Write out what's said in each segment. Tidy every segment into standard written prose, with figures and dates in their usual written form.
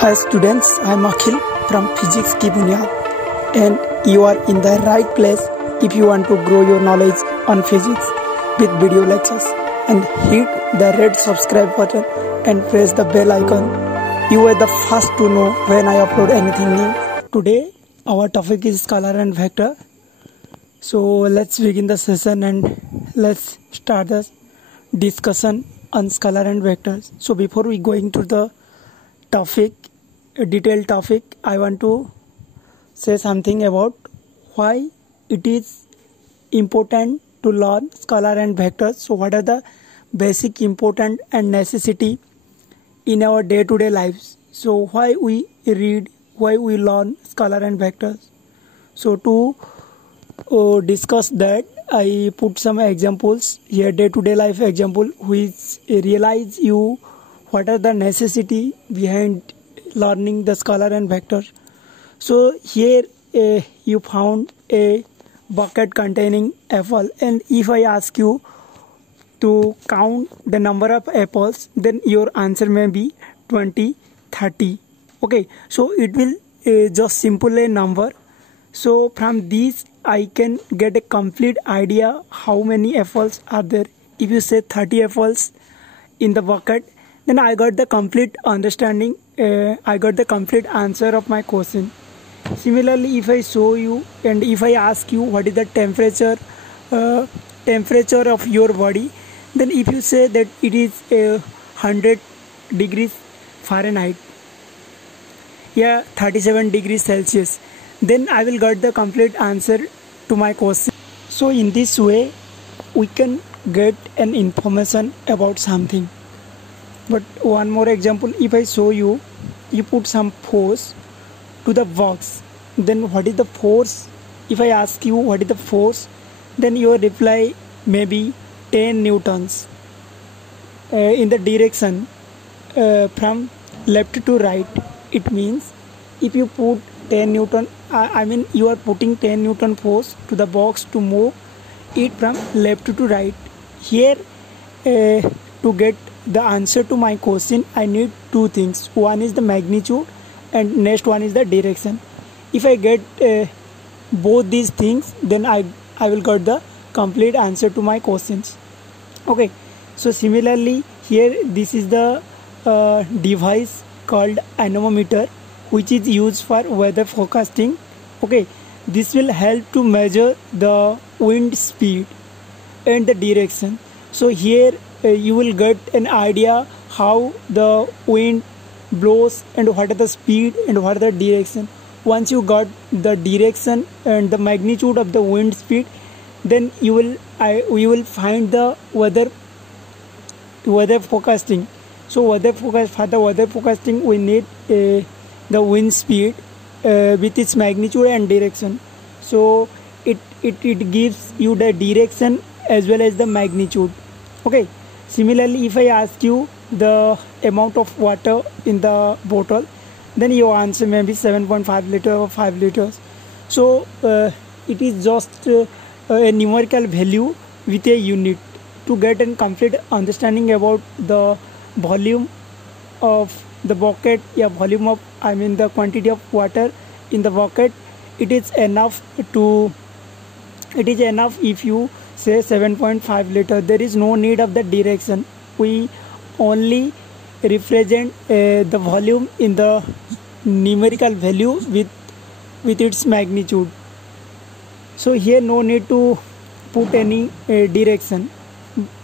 Hi students, I am Akhil from Physics Ki Bunyad and you are in the right place if you want to grow your knowledge on physics with video lectures, and hit the red subscribe button and press the bell icon. You are the first to know when I upload anything new. Today our topic is scalar and vector. So let's begin the session and let's start the discussion on scalar and vectors. So before we go into the topic, a detailed topic, I want to say something about why it is important to learn scalar and vectors. So what are the basic important and necessity in our day-to-day lives? So why we read, why we learn scalar and vectors? So to discuss that, I put some examples here, day-to-day life example, which realize you what are the necessity behind learning the scalar and vector. So here you found a bucket containing apple, and if I ask you to count the number of apples, then your answer may be 20, 30. Okay, so it will just simple a number. So from this I can get a complete idea how many apples are there. If you say 30 apples in the bucket, then I got the complete understanding, I got the complete answer of my question. Similarly, if I show you and if I ask you what is the temperature of your body, then if you say that it is 100 degrees Fahrenheit, 37 degrees Celsius, then I will get the complete answer to my question. So in this way we can get an information about something. But one more example, if I show you, you put some force to the box, then what is the force? If I ask you what is the force, then your reply may be 10 newtons in the direction from left to right. It means if you put 10 newton, I mean you are putting 10 newton force to the box to move it from left to right. Here to get the answer to my question, I need two things. One is the magnitude and next one is the direction. If I get both these things, then I will get the complete answer to my questions. Okay, so similarly here this is the device called anemometer, which is used for weather forecasting. Okay, this will help to measure the wind speed and the direction. So here you will get an idea how the wind blows and what are the speed and what are the direction. Once you got the direction and the magnitude of the wind speed, then we will find the weather forecasting. So for the weather forecasting we need the wind speed with its magnitude and direction. So it gives you the direction as well as the magnitude. Okay, similarly if I ask you the amount of water in the bottle, then your answer may be 7.5 liter or 5 liters. So it is just a numerical value with a unit. To get a complete understanding about the volume of the bucket, volume of, I mean the quantity of water in the bucket, it is enough if you say 7.5 liter. There is no need of the direction. We only represent the volume in the numerical value with its magnitude. So here no need to put any direction.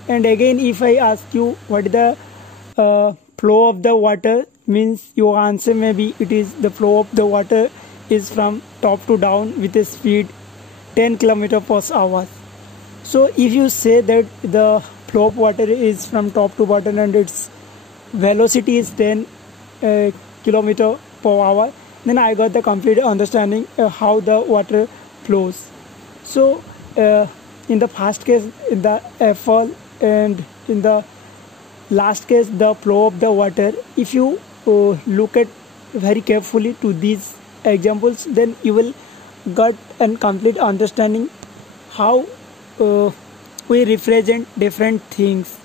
And again if I ask you what is the flow of the water, means your answer may be it is the flow of the water is from top to down with a speed 10 km per hour. So if you say that the flow of water is from top to bottom and its velocity is 10 km per hour, then I got the complete understanding how the water flows. So in the first case the apple, and in the last case the flow of the water. If you look at very carefully to these examples, then you will get a complete understanding how we represent different things,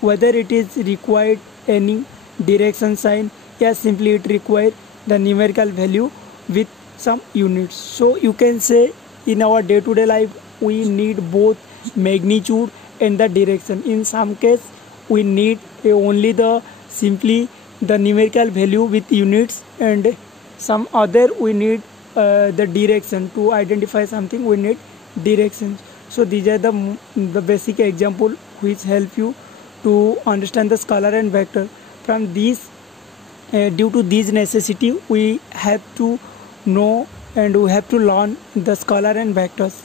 whether it is required any direction sign, Yes, simply it require the numerical value with some units. So you can say in our day-to-day life we need both magnitude and the direction. In some case we need only the simply the numerical value with units, and some other we need the direction to identify something. We need directions. So these are the basic example which help you to understand the scalar and vector. From these due to these necessity we have to know and we have to learn the scalar and vectors.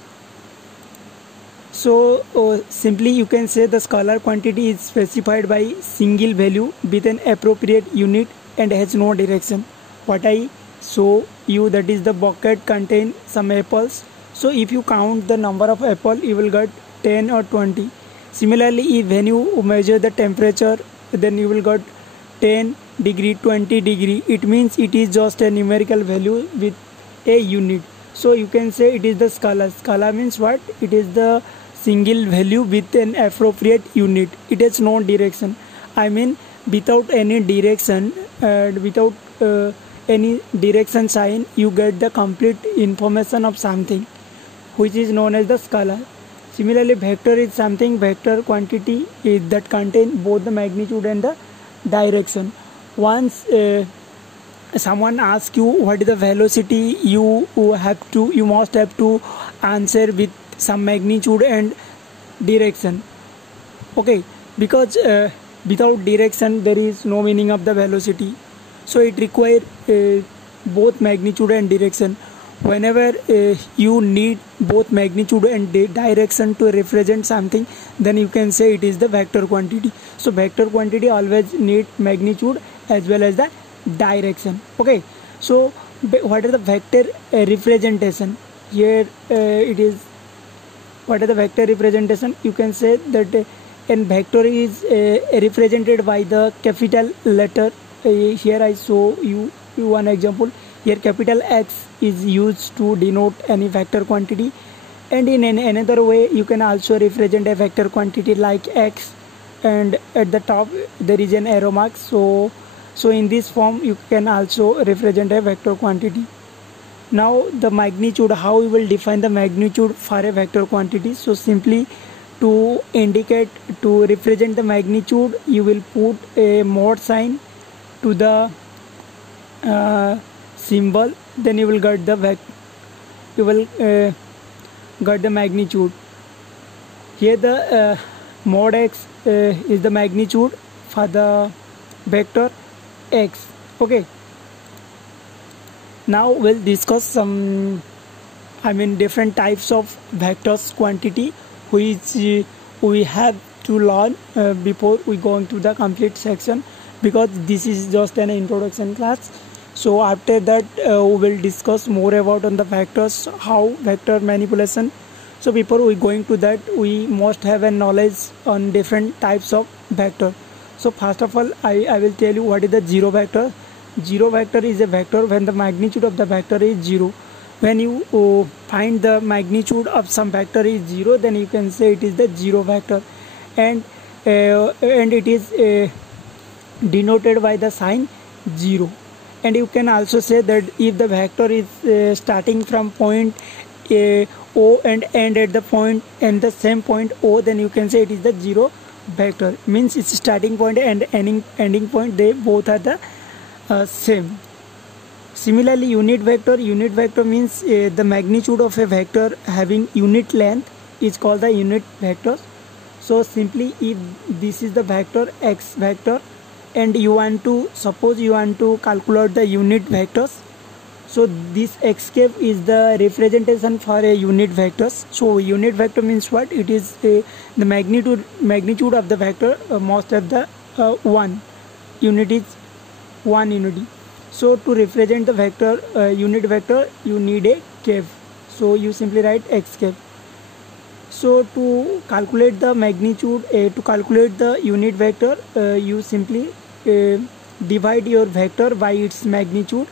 So simply you can say the scalar quantity is specified by single value with an appropriate unit and has no direction. What I show you, that is the bucket contain some apples. So if you count the number of apple you will get 10 or 20. Similarly, if when you measure the temperature, then you will get 10 degree, 20 degree. It means it is just a numerical value with a unit. So you can say it is the scalar. Scalar means what? It is the single value with an appropriate unit. It has no direction. I mean without any direction, without any direction sign, you get the complete information of something, which is known as the scalar. Similarly, vector is something, vector quantity is that contain both the magnitude and the direction. Once someone asks you what is the velocity, you must have to answer with some magnitude and direction. Okay, because without direction there is no meaning of the velocity. So it requires both magnitude and direction. Whenever you need both magnitude and direction to represent something, then you can say it is the vector quantity. So vector quantity always need magnitude as well as the direction. Okay, so what is the vector representation? Here it is, what is the vector representation? You can say that a vector is represented by the capital letter. Here I show you one example. Here capital X is used to denote any vector quantity, and in another way you can also represent a vector quantity like X, and at the top there is an arrow mark. So in this form you can also represent a vector quantity. Now the magnitude, how we will define the magnitude for a vector quantity? So simply to indicate, to represent the magnitude, you will put a mod sign to the symbol, then you will get the magnitude. Here the mod X is the magnitude for the vector X. Okay, now we'll discuss some different types of vectors quantity which we have to learn before we go into the complete section, because this is just an introduction class. So after that we will discuss more about on the vectors, how vector manipulation. So before we going to that, we must have a knowledge on different types of vector. So first of all I will tell you what is the zero vector. Zero vector is a vector when the magnitude of the vector is 0. When you find the magnitude of some vector is 0, then you can say it is the zero vector, and it is denoted by the sign 0. And you can also say that if the vector is starting from point O and end at the point and the same point O, then you can say it is the zero vector. Means its starting point and ending point, they both are the same. Similarly, unit vector means the magnitude of a vector having unit length is called the unit vector. So simply, if this is the vector X vector and suppose you want to calculate the unit vectors, so this X cap is the representation for a unit vectors. So unit vector means what? It is the magnitude of the vector must have the 1 unit, is 1 unity. So to represent the vector unit vector, you need a cap. So you simply write X cap. So to calculate the magnitude, to calculate the unit vector, you simply divide your vector by its magnitude,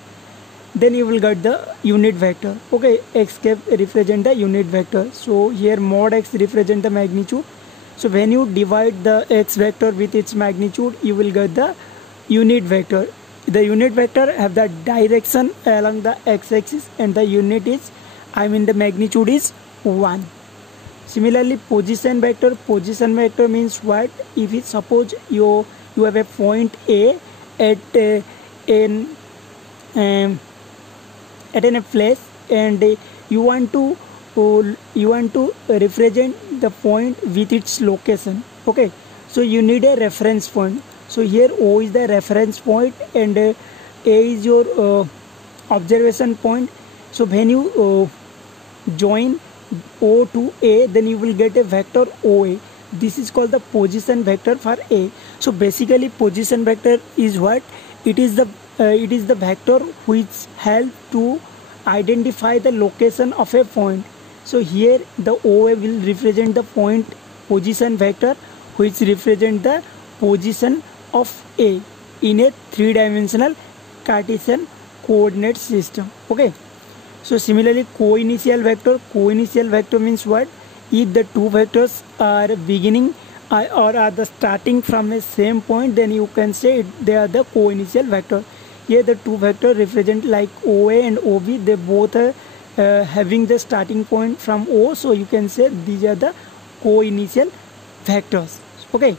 then you will get the unit vector. Okay, X cap represent the unit vector. So here mod X represent the magnitude. So when you divide the X vector with its magnitude, you will get the unit vector. the unit vector have the direction along the x-axis and the unit is, the magnitude is 1. Similarly, position vector means what? If it suppose you have a point A at a place, and you want to represent the point with its location. Okay, so you need a reference point. So here O is the reference point and A is your observation point. So when you join O to A, then you will get a vector OA. This is called the position vector for A. So basically position vector is what? It is the vector which help to identify the location of a point. So here the OA will represent the point position vector which represent the position of A in a three-dimensional Cartesian coordinate system. Okay. So similarly, co-initial vector means what? If the two vectors are beginning or are the starting from the same point, then you can say they are the co-initial vector. Here the two vectors represent like OA and OB. They both are having the starting point from O. So you can say these are the co-initial vectors. Okay.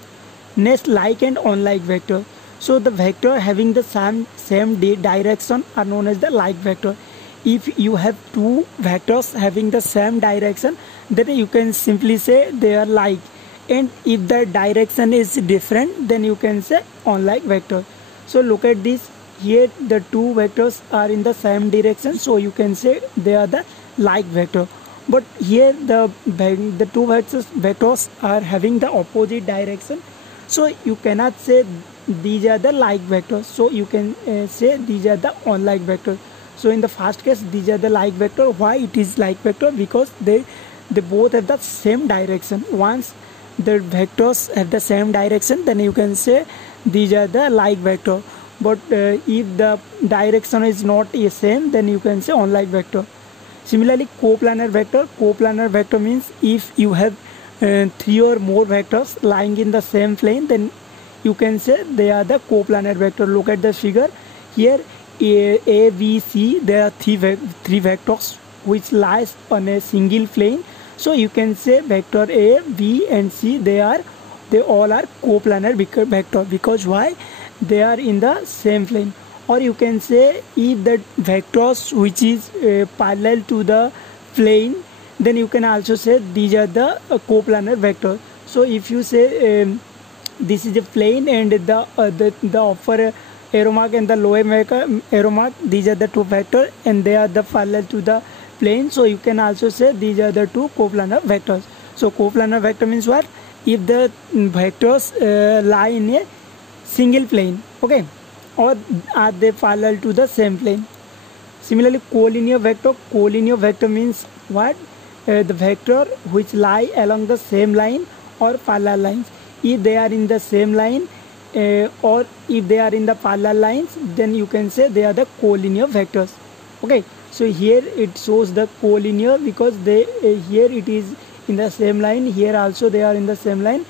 Next, like and unlike vector. So the vector having the same direction are known as the like vector. If you have two vectors having the same direction, then you can simply say they are like. And if the direction is different, then you can say unlike vector. So look at this. Here the two vectors are in the same direction, so you can say they are the like vector. But here the two vectors are having the opposite direction, so you cannot say these are the like vectors. So you can say these are the unlike vectors. So in the first case, these are the like vector. Why it is like vector? Because they both have the same direction. Once the vectors have the same direction, then you can say these are the like vector. But if the direction is not the same, then you can say unlike vector. Similarly, coplanar vector means if you have three or more vectors lying in the same plane, then you can say they are the coplanar vector. Look at the figure here. A, B, C, there are three vectors which lies on a single plane. So you can say vector A, B and C, they all are coplanar vector. Because why? They are in the same plane. Or you can say if the vectors which is parallel to the plane, then you can also say these are the coplanar vector. So if you say this is a plane and the upper arrow mark and the lower arrow mark, these are the two vectors and they are the parallel to the plane. So you can also say these are the two coplanar vectors. So coplanar vector means what? If the vectors lie in a single plane, okay, or are they parallel to the same plane. Similarly, collinear vector means what? The vector which lie along the same line or parallel lines. If they are in the same line or if they are in the parallel lines, then you can say they are the collinear vectors. Okay, so here it shows the collinear because they here it is in the same line, here also they are in the same line,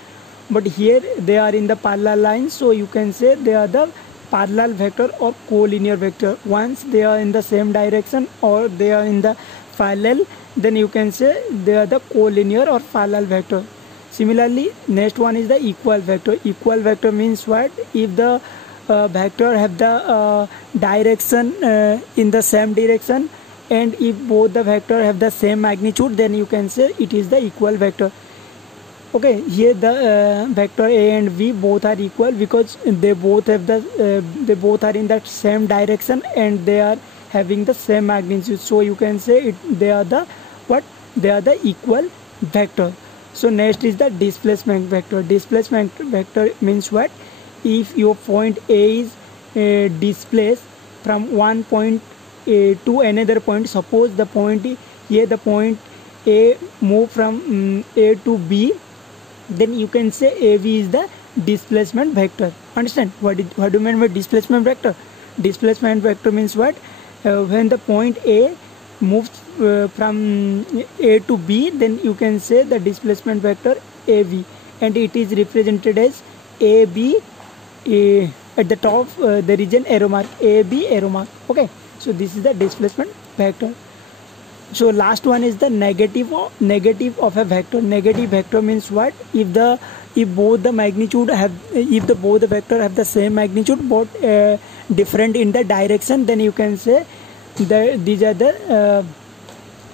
but here they are in the parallel lines, so you can say they are the parallel vector or collinear vector. Once they are in the same direction or they are in the parallel, then you can say they are the collinear or parallel vector. Similarly, next one is the equal vector. Equal vector means what? If the vector have the direction in the same direction, and if both the vector have the same magnitude, then you can say it is the equal vector. Okay, here the vector A and V both are equal because they both have the they both are in that same direction and they are having the same magnitude. So you can say they are the what? They are the equal vector. So next is the displacement vector. Displacement vector means what? If your point A is displaced from one point to another point, suppose the point here the point A move from A to B, then you can say AV is the displacement vector. Understand what do you mean by displacement vector? Displacement vector means what? When the point A moves from A to B, then you can say the displacement vector AV, and it is represented as AB at the top there is an arrow mark, AB arrow mark. Okay, so this is the displacement vector. So last one is the negative of a vector. Negative vector means what? If both the magnitude have, if both the vector have the same magnitude but different in the direction, then you can say these are the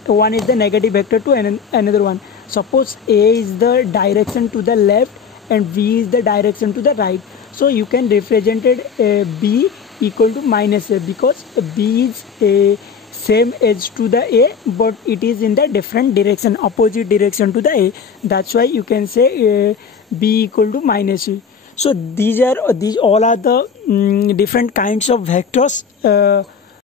one is the negative vector to another one. Suppose A is the direction to the left and B is the direction to the right. So you can represent it B equal to minus A, because B is a same edge to the A but it is in the different direction, opposite direction to the A. That's why you can say B equal to minus A. So these all are the different kinds of vectors